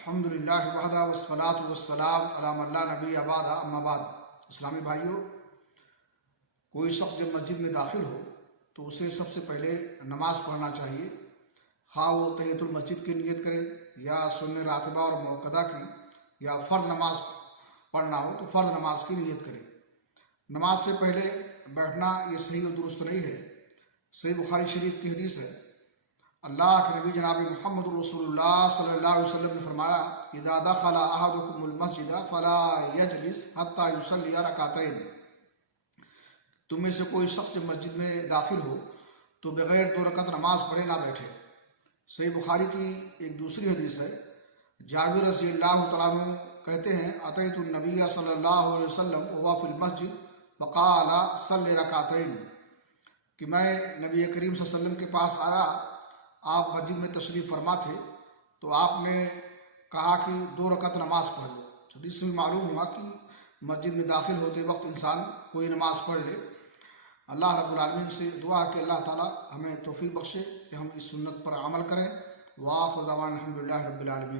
अल्हम्दुलिल्लाह वहदा वस्सलातु वस्सलाम अला मन ला नबी अबादा अम्मा बाद। इस्लामी भाइयों, कोई शख्स जब मस्जिद में दाखिल हो तो उसे सबसे पहले नमाज़ पढ़ना चाहिए। खा वो तहियतुल मस्जिद की नियत करे या सुन्नत रातिबा और मुअक्कदा की या फ़र्ज़ नमाज पढ़ना हो तो फ़र्ज़ नमाज की नियत करे। नमाज से पहले बैठना ये सही और दुरुस्त नहीं है। सही बुखारी शरीफ की हदीस है, अल्लाह के नबी जनाब मोहम्मद रसूलुल्लाह सल्लल्लाहु अलैहि वसल्लम ने फरमाया, इज़ा दखला अहदुकुमुल मस्जिद फला यजलिस हत्ता युसल्ली रकातैन। तुम में से कोई शख्स जब मस्जिद में दाखिल हो तो बगैर 2 रकात नमाज पढ़े ना बैठे। सही बुखारी की एक दूसरी हदीस है, जाबिर रज़ी अल्लाह तआला अन्हु कहते हैं, अतैतु नबी सल्लल्लाहु अलैहि वसल्लम व फिल मस्जिद फ़क़ाला सल्लि रकातैन, कि मैं नबी करीम सल्लल्लाहु अलैहि वसल्लम के पास आया, आप मस्जिद में तशरीफ़ फरमा थे तो आपने कहा कि 2 रकात नमाज पढ़ लो। हदीस में मालूम हुआ कि मस्जिद में दाखिल होते वक्त इंसान कोई नमाज पढ़ ले। अल्लाह रब्बुल आलमीन से दुआ है कि अल्लाह ताला हमें तौफीक बख्शे कि हम इस सुन्नत पर अमल करें। वाखिर दअवाना अल्हम्दुलिल्लाहि रब्बिल आलमीन।